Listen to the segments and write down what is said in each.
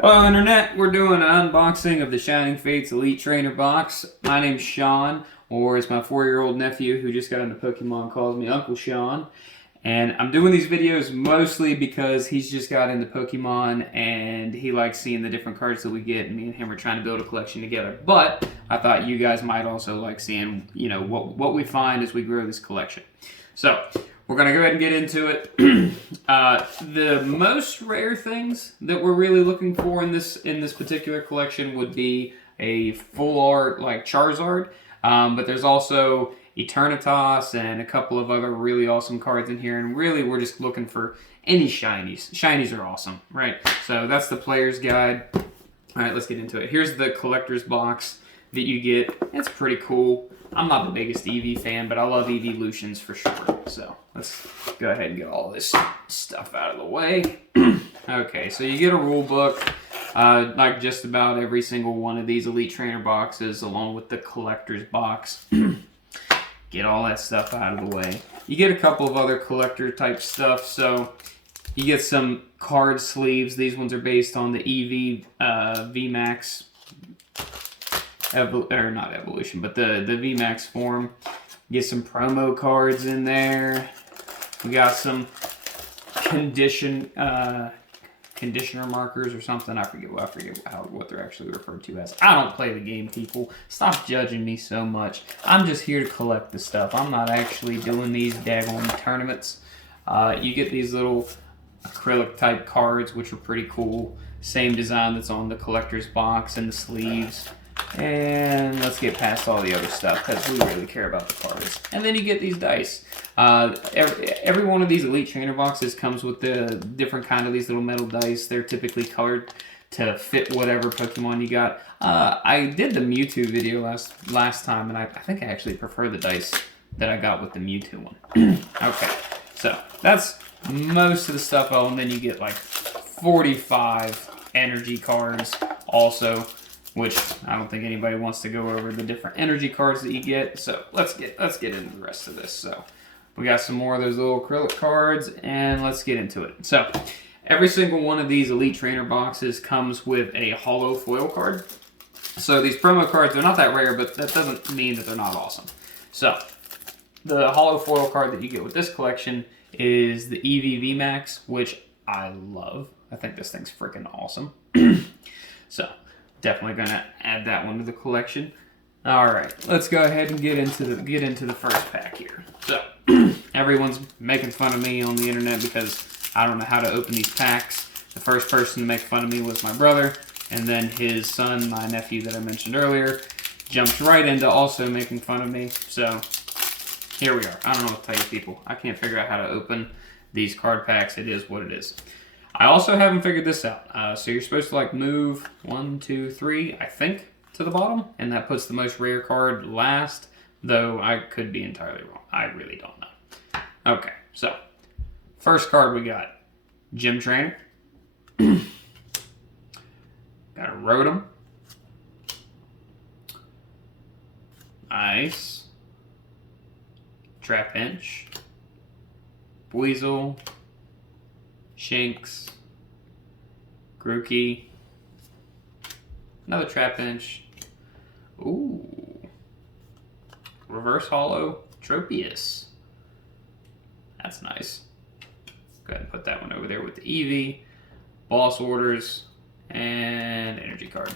Hello Internet, we're doing an unboxing of the Shining Fates Elite Trainer box. My name's Sean, or as my 4-year-old nephew who just got into Pokemon calls me Uncle Sean. And I'm doing these videos mostly because he's just got into Pokemon and he likes seeing the different cards that we get, and me and him are trying to build a collection together. But I thought you guys might also like seeing, what we find as we grow this collection. So, we're going to go ahead and get into it. The most rare things that we're really looking for in this particular collection would be a full art like Charizard, but there's also Eternatus and a couple of other really awesome cards in here, and really we're just looking for any Shinies. Shinies are awesome, right? So that's the player's guide. All right, let's get into it. Here's the collector's box that you get. It's pretty cool. I'm not the biggest Eevee fan, but I love Eeveelutions for sure. So let's go ahead and get all this stuff out of the way. Okay, so you get a rule book, like just about every single one of these Elite Trainer boxes, along with the collector's box. Get all that stuff out of the way. You get a couple of other collector type stuff, so you get some card sleeves. These ones are based on the Eevee VMAX. Or not evolution, but the VMAX form. Get some promo cards in there. We got some conditioner markers or something. I forget what they're actually referred to as. I don't play the game, people. Stop judging me so much. I'm just here to collect the stuff. I'm not actually doing these daggone tournaments. You get these little acrylic type cards, which are pretty cool. Same design that's on the collector's box and the sleeves. And let's get past all the other stuff because we really care about the cards. And then you get these dice. Every one of these Elite Trainer boxes comes with the different kind of these little metal dice. They're typically colored to fit whatever Pokemon you got. I did the Mewtwo video last time, and I think I actually prefer the dice that I got with the Mewtwo one. Okay, so that's most of the stuff. Oh, and then you get like 45 energy cards also, which I don't think anybody wants to go over the different energy cards that you get. So let's get into the rest of this. So we got some more of those little acrylic cards, and let's get into it. So every single one of these Elite Trainer boxes comes with a holo foil card. So these promo cards, they're not that rare, but that doesn't mean that they're not awesome. So the holo foil card that you get with this collection is the Eevee VMAX, which I love. I think this thing's freaking awesome. So definitely gonna add that one to the collection. All right, let's go ahead and get into the first pack here. So everyone's making fun of me on the internet because I don't know how to open these packs. The first person to make fun of me was my brother, and then his son, my nephew that I mentioned earlier, jumped right into also making fun of me. So here we are. I don't know what to tell you, people. I can't figure out how to open these card packs. It is what it is. I also haven't figured this out. So you're supposed to like move 1, 2, 3, I think, to the bottom, and that puts the most rare card last, though I could be entirely wrong. I really don't know. Okay, so first card we got Gym Trainer. Got a Rotom. Nice. Trapinch. Weasel. Shinx, Grookey, another Trapinch, ooh, Reverse Holo, Tropius. That's nice. Go ahead and put that one over there with the Eevee, Boss Orders, and Energy Card.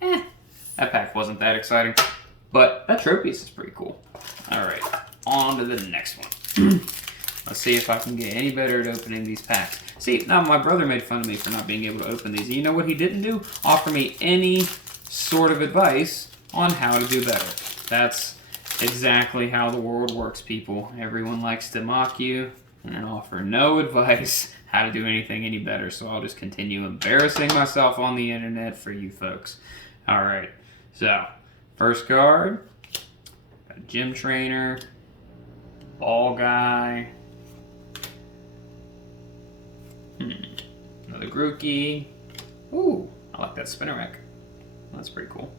That pack wasn't that exciting, but that Tropius is pretty cool. Alright, on to the next one. Let's see if I can get any better at opening these packs. See, now my brother made fun of me for not being able to open these. And you know what he didn't do? Offer me any sort of advice on how to do better. That's exactly how the world works, people. Everyone likes to mock you and offer no advice how to do anything any better. So I'll just continue embarrassing myself on the internet for you folks. Alright, so first card, got a Gym Trainer, Ball Guy, another Grookey. Ooh, I like that Spinnerack. That's pretty cool.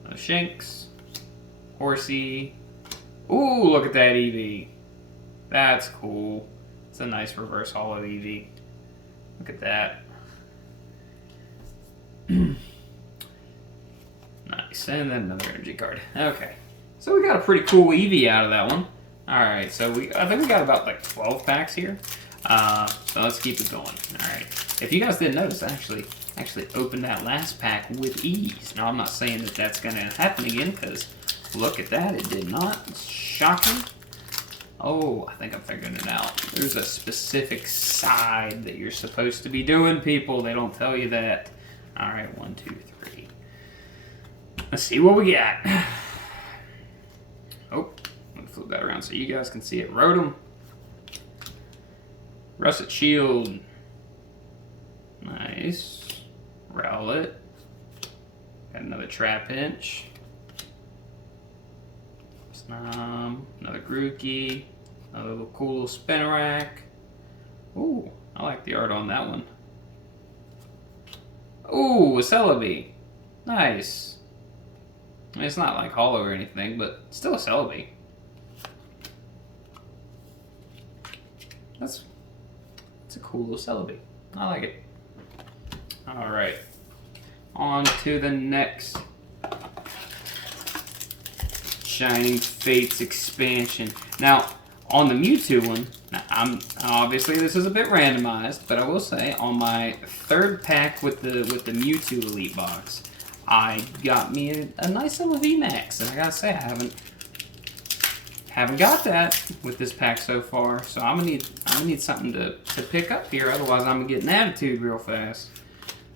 Another Shinx. Horsey. Ooh, look at that Eevee. That's cool. It's a nice reverse holo Eevee. Look at that. Nice, and then another energy card. Okay, so we got a pretty cool Eevee out of that one. All right, so I think we got about like 12 packs here. So let's keep it going. All right, if you guys didn't notice, I actually opened that last pack with ease. Now I'm not saying that that's gonna happen again, because look at that, it did not. It's shocking. Oh, I think I'm figuring it out. There's a specific side that you're supposed to be doing, people. They don't tell you that. All right, 1, 2, 3. Let's see what we got. Oh, I'm gonna flip that around so you guys can see it. Rotom. Russet Shield. Nice. Rowlet. Got another Trapinch. Another Grookey. Another little cool little Spinarak. Ooh, I like the art on that one. Ooh, a Celebi. Nice. I mean, it's not like hollow or anything, but still a Celebi. That's a cool little Celebi. I like it. Alright. On to the next Shining Fates expansion. Now, on the Mewtwo one, now obviously this is a bit randomized, but I will say on my third pack with the Mewtwo Elite box, I got me a nice little VMAX, and I gotta say I haven't got that with this pack so far. So I'm gonna need something to pick up here, otherwise I'm gonna get an attitude real fast.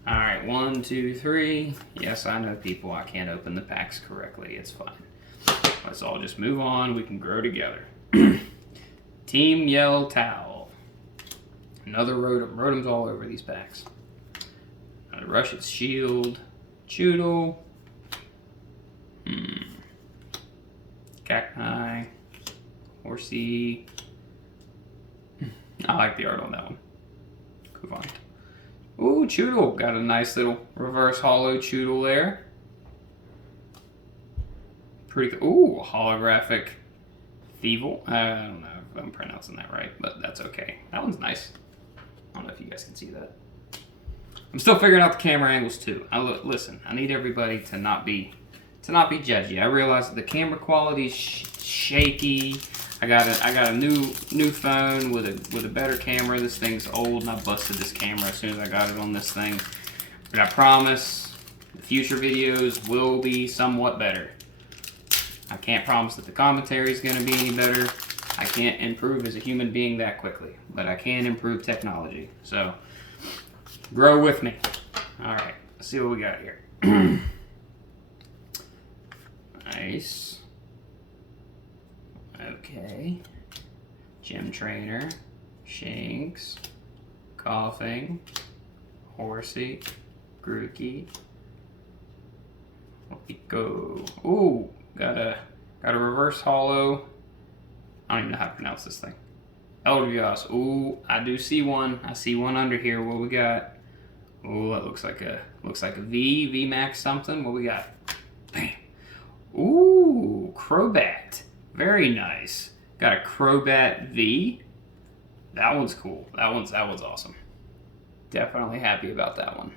All right, 1, 2, 3. Yes, I know, people. I can't open the packs correctly. It's fine. Let's all just move on. We can grow together. Team Yell Towel. Another Rotom. Rotom's all over these packs. Russet Shield. Choodle. Cacti. Horsey. I like the art on that one. Move on. Ooh, Choodle. Got a nice little reverse hollow Choodle there. Pretty cool. Ooh, holographic Thievul. I don't know if I'm pronouncing that right, but that's okay. That one's nice. I don't know if you guys can see that. I'm still figuring out the camera angles too. Listen, I need everybody to not be judgy. I realize that the camera quality is shaky. I got a new phone with a better camera. This thing's old, and I busted this camera as soon as I got it on this thing. But I promise the future videos will be somewhat better. I can't promise that the commentary is going to be any better. I can't improve as a human being that quickly, but I can improve technology. So, grow with me. All right, let's see what we got here. Nice. Okay. Gym Trainer, Shanks, Coughing, Horsey, Grookey. Go. Ooh. Got a reverse hollow. I don't even know how to pronounce this thing. Eldevios. Ooh, I do see one. I see one under here. What we got? Ooh, that looks like a VMAX something. What we got? Bam. Ooh, Crobat. Very nice. Got a Crobat V. That one's cool. That one's awesome. Definitely happy about that one.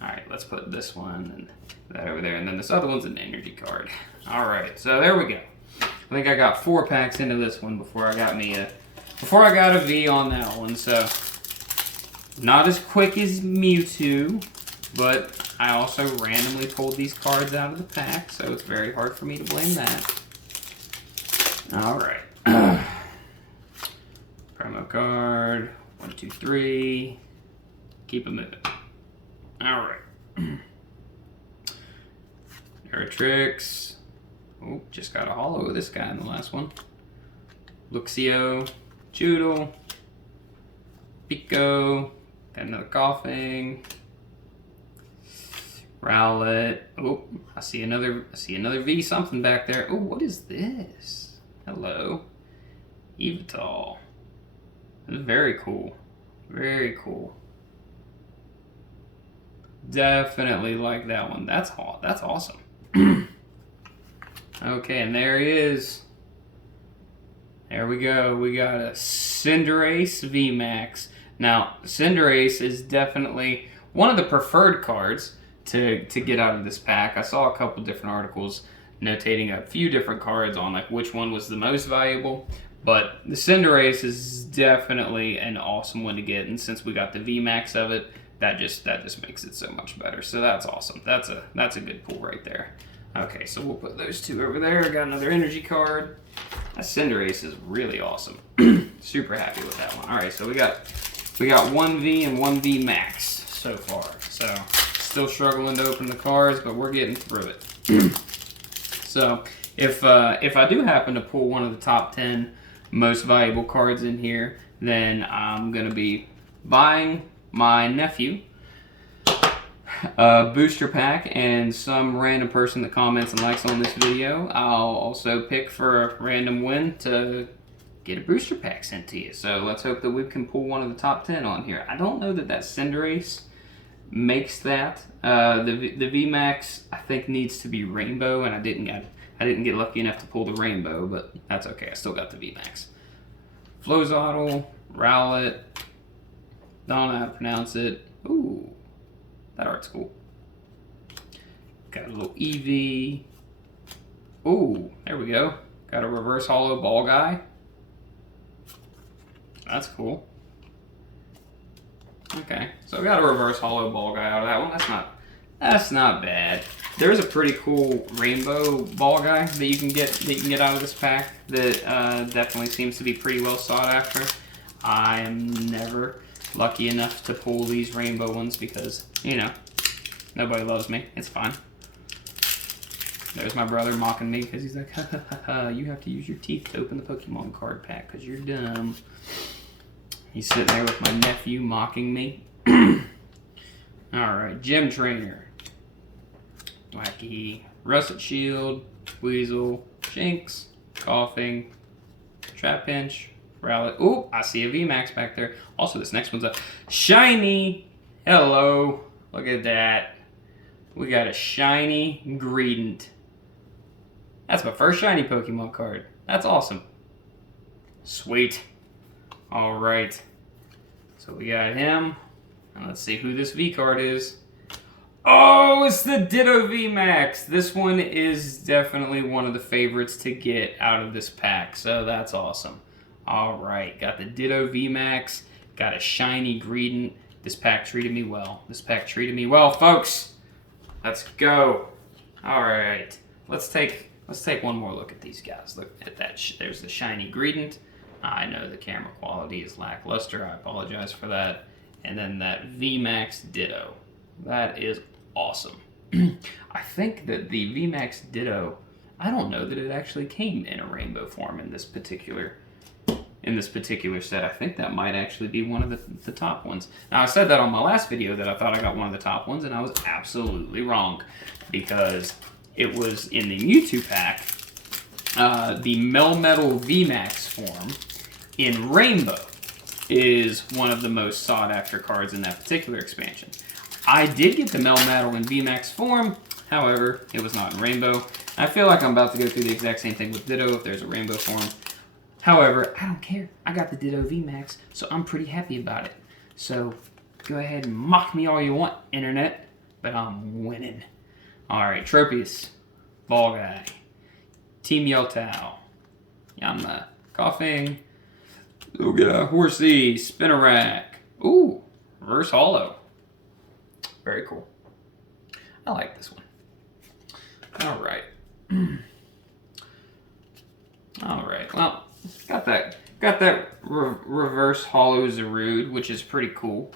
All right, let's put this one and that over there, and then this other one's an energy card. All right, so there we go. I think I got 4 packs into this one before I got a V on that one. So not as quick as Mewtwo, but I also randomly pulled these cards out of the pack, so it's very hard for me to blame that. All right. Promo card. 1, 2, 3. Keep it moving. All right. Aerotrix. Oh, just got a hollow of this guy in the last one. Luxio. Choodle. Pico. Got another Coughing. Rowlet. Oh, I see another V something back there. Oh, what is this? Hello. Evital. This is very cool. Very cool. Definitely like that one. That's awesome. Okay, and there he is. There we go. We got a Cinderace VMAX. Now, Cinderace is definitely one of the preferred cards to get out of this pack. I saw a couple different articles notating a few different cards on like which one was the most valuable. But the Cinderace is definitely an awesome one to get, and since we got the VMAX of it, that just makes it so much better. So that's awesome. That's a good pull right there. Okay, so we'll put those two over there. Got another energy card. That Cinderace is really awesome. Super happy with that one. All right, so we got one V and one V Max so far. So still struggling to open the cards, but we're getting through it. So if I do happen to pull one of the top 10 most valuable cards in here, then I'm gonna be buying my nephew a booster pack, and some random person that comments and likes on this video, I'll also pick for a random win to get a booster pack sent to you. So let's hope that we can pull one of the top 10 on here. I don't know that Cinderace makes that. The VMAX I think needs to be rainbow, and I didn't get lucky enough to pull the rainbow, but that's okay. I still got the VMAX. Flozottle, Rowlet, don't know how to pronounce it. Ooh, that art's cool. Got a little Eevee. Ooh, there we go. Got a reverse hollow ball guy. That's cool. Okay, so I got a reverse hollow ball guy out of that one. That's not bad. There's a pretty cool rainbow ball guy that you can get out of this pack that definitely seems to be pretty well sought after. I am never lucky enough to pull these rainbow ones because, you know, nobody loves me. It's fine. There's my brother mocking me because he's like, ha, ha, ha, ha, you have to use your teeth to open the Pokemon card pack because you're dumb. He's sitting there with my nephew mocking me. Alright, Gym Trainer. Wacky, Russet Shield, Weasel, Jinx, Coughing, Trapinch, Rowlet. Ooh, I see a VMAX back there. Also, this next one's a Shiny. Hello. Look at that. We got a Shiny Greedent. That's my first Shiny Pokemon card. That's awesome. Sweet. Alright. So we got him. And let's see who this V card is. Oh, it's the Ditto VMAX. This one is definitely one of the favorites to get out of this pack, so that's awesome. All right, got the Ditto VMAX, got a Shiny Greedent. This pack treated me well. This pack treated me well, folks. Let's go. All right, let's take one more look at these guys. Look at that. There's the Shiny Greedent. I know the camera quality is lackluster. I apologize for that. And then that VMAX Ditto. That is awesome. I think that the VMAX Ditto, I don't know that it actually came in a rainbow form in this particular set. I think that might actually be one of the top ones. Now, I said that on my last video that I thought I got one of the top ones, and I was absolutely wrong because it was in the Mewtwo pack, the Melmetal VMAX form in rainbow is one of the most sought after cards in that particular expansion. I did get the Melmetal in VMAX form, however, it was not in Rainbow. I feel like I'm about to go through the exact same thing with Ditto if there's a Rainbow form. However, I don't care. I got the Ditto VMAX, so I'm pretty happy about it. So, go ahead and mock me all you want, Internet, but I'm winning. Alright, Tropius, Ball Guy, Team Yeltao, Yama, Coughing, Lugia, Horsey, Spinarak. Ooh, Reverse Hollow. Very cool. I like this one. All right. All right. Well, got that reverse hollow Zarude, which is pretty cool.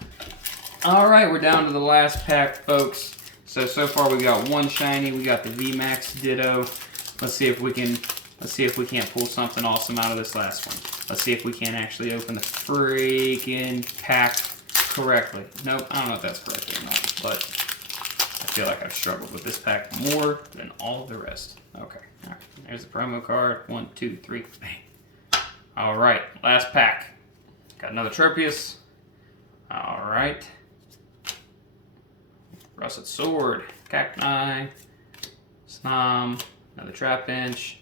All right, we're down to the last pack, folks. So far we got one shiny. We got the VMAX Ditto. Let's see if we can't pull something awesome out of this last one. Let's see if we can actually open the freaking pack correctly. Nope, I don't know if that's correct or not, but I feel like I've struggled with this pack more than all of the rest. Okay, all right, there's the promo card. 1, 2, 3, bang. All right, last pack. Got another Tropius. All right. Russet Sword, Cacti, Snom, another Trapinch.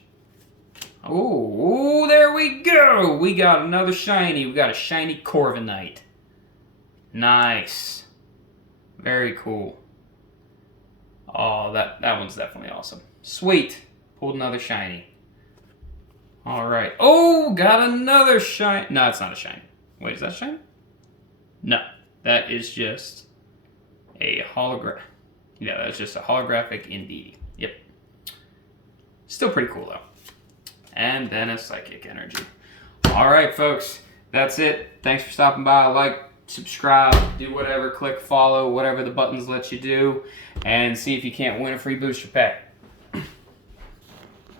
Oh, there we go! We got another shiny. We got a shiny Corviknight. Nice. Very cool. Oh, that one's definitely awesome. Sweet. Pulled another shiny. Alright. Oh, got another shiny. No, it's not a shiny. Wait, is that a shiny? No. That is just a hologram. Yeah, that's just a holographic indeed. Yep. Still pretty cool, though. And then a psychic energy. Alright, folks. That's it. Thanks for stopping by. Like, subscribe, do whatever, click follow, whatever the buttons let you do, and see if you can't win a free booster pack.